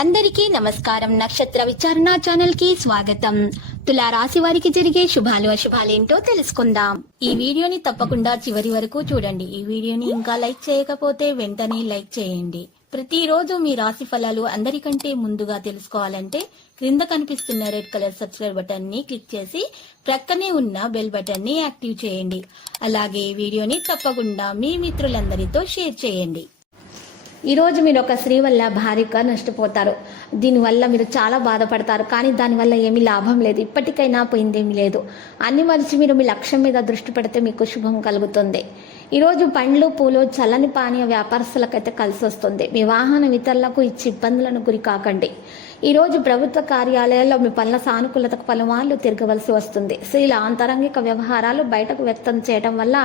అందరికీ నమస్కారం. నక్షత్ర విచారణ ఛానల్ కి స్వాగతం. తులా రాశి వారికి జరిగే శుభాలు అశుభాలేంటో తెలుసుకుందాం. ఈ వీడియోని తప్పకుండా చివరి వరకు చూడండి. ఈ వీడియోని ఇంకా లైక్ చేయకపోతే వెంటనే లైక్ చేయండి. ప్రతిరోజు మీ రాశి ఫలాలు అందరికంటే ముందుగా తెలుసుకోవాలంటే క్రింద కనిపిస్తున్న రెడ్ కలర్ సబ్స్క్రైబ్ బటన్ ని క్లిక్ చేసి ప్రక్కనే ఉన్న బెల్ బటన్ ని యాక్టివ్ చేయండి. అలాగే ఈ వీడియోని తప్పకుండా మీ మిత్రులందరితో షేర్ చేయండి. ఈరోజు మీరు ఒక స్త్రీ వల్ల భారీగా నష్టపోతారు. దీనివల్ల మీరు చాలా బాధపడతారు. కానీ దానివల్ల ఏమీ లాభం లేదు. ఇప్పటికైనా పోయిందేమీ లేదు. అన్ని మరిచి మీరు మీ లక్ష్యం మీద దృష్టి పెడితే మీకు శుభం కలుగుతుంది. ఈరోజు పండ్లు పూలు చల్లని పానీయ వ్యాపారస్తులకైతే కలిసి వస్తుంది. మీ వాహనం ఇతరులకు ఇచ్చి ఇబ్బందులను గురి కాకండి. ఈరోజు ప్రభుత్వ కార్యాలయాల్లో మీ పనుల సానుకూలతకు పలుమార్లు తిరగవలసి వస్తుంది. స్త్రీల ఆంతరంగిక వ్యవహారాలు బయటకు వ్యక్తం చేయడం వల్ల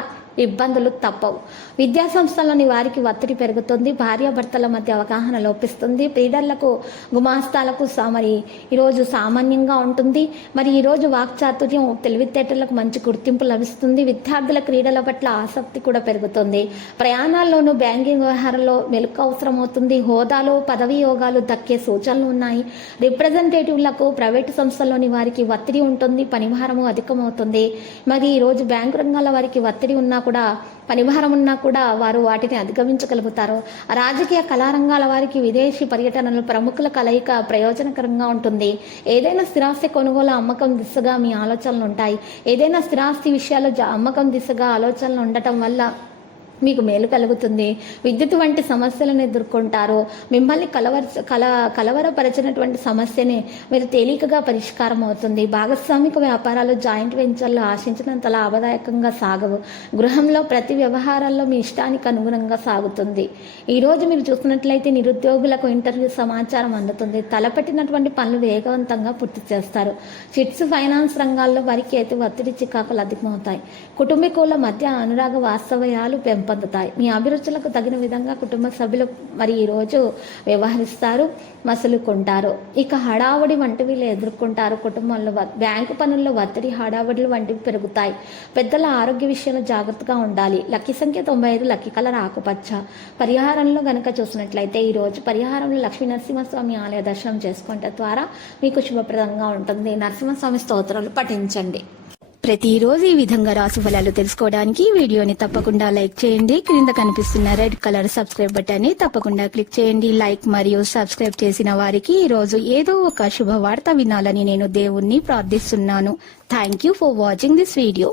ఇబ్బందులు తప్పవు. విద్యా సంస్థల్లోని వారికి ఒత్తిడి పెరుగుతుంది. భార్యాభర్తల మధ్య అవగాహన లోపిస్తుంది. ప్రీడర్లకు గుమాస్తాలకు మరి ఈరోజు సామాన్యంగా ఉంటుంది. మరి ఈరోజు వాక్చాతుర్యం తెలివితేటలకు మంచి గుర్తింపు లభిస్తుంది. విద్యార్థుల క్రీడల పట్ల ఆసక్తి కూడా పెరుగుతుంది. ప్రయాణాల్లోనూ బ్యాంకింగ్ వ్యవహారంలో మెలకు అవసరమవుతుంది. హోదాలో పదవీ యోగాలు దక్కే సూచనలు ఉన్నాయి. రిప్రజెంటేటివ్లకు ప్రైవేటు సంస్థల్లోని వారికి ఒత్తిడి ఉంటుంది. పనిభారము అధికమవుతుంది. మరి ఈరోజు బ్యాంకు రంగాల వారికి ఒత్తిడి ఉన్నా కూడా పనిభారం ఉన్నా కూడా వారు వాటిని అధిగమించగలుగుతారు. రాజకీయ కళారంగాల వారికి విదేశీ పర్యటనలు ప్రముఖుల కలయిక ప్రయోజనకరంగా ఉంటుంది. ఏదైనా స్థిరాస్తి కొనుగోలు అమ్మకం దిశగా మీ ఆలోచనలు ఉంటాయి. ఏదైనా స్థిరాస్తి విషయాలు అమ్మకం దిశగా ఆలోచనలు ఉండటం వల్ల మీకు మేలు కలుగుతుంది. విద్యుత్ వంటి సమస్యలను ఎదుర్కొంటారు. మిమ్మల్ని కలవరపరిచినటువంటి సమస్యని మీరు తేలికగా పరిష్కారం అవుతుంది. భాగస్వామిక వ్యాపారాలు జాయింట్ వెంచర్లు ఆశించినంత లాభదాయకంగా సాగవు. గృహంలో ప్రతి వ్యవహారాల్లో మీ ఇష్టానికి అనుగుణంగా సాగుతుంది. ఈరోజు మీరు చూసినట్లయితే నిరుద్యోగులకు ఇంటర్వ్యూ సమాచారం అందుతుంది. తలపెట్టినటువంటి పనులు వేగవంతంగా పూర్తి చేస్తారు. చిట్స్ ఫైనాన్స్ రంగాల్లో వారికి అయితే ఒత్తిడి చికాకులు అధికమవుతాయి. కుటుంబీకుల మధ్య అనురాగ వాస్తవ్యాలు పొందుతాయి. మీ అభిరుచులకు తగిన విధంగా కుటుంబ సభ్యులు మరి ఈరోజు వ్యవహరిస్తారు, మసులుకుంటారు. ఇక హడావుడి వంటివి ఎదుర్కొంటారు. కుటుంబంలో బ్యాంకు పనుల్లో ఒత్తిడి హడావుడిలు వంటివి పెరుగుతాయి. పెద్దల ఆరోగ్య విషయంలో జాగ్రత్తగా ఉండాలి. లక్కీ సంఖ్య 95, లక్కీ కలర్ ఆకుపచ్చ. పరిహారంలో గనక చూసినట్లయితే ఈరోజు పరిహారంలో లక్ష్మీ నరసింహస్వామి ఆలయ దర్శనం చేసుకుంటే ద్వారా మీకు శుభప్రదంగా ఉంటుంది. నరసింహస్వామి స్తోత్రాలు పఠించండి. ప్రతిరోజు ఈ విధంగా రాశి ఫలాలు తెలుసుకోవడానికి వీడియోని తప్పకుండా లైక్ చేయండి. క్రింద కనిపిస్తున్న రెడ్ కలర్ సబ్స్క్రైబ్ బటన్ ని తప్పకుండా క్లిక్ చేయండి. లైక్ మరియు సబ్స్క్రైబ్ చేసిన వారికి ఈ రోజు ఏదో ఒక శుభవార్త వినాలని నేను దేవుణ్ణి ప్రార్థిస్తున్నాను. Thank you for watching this video.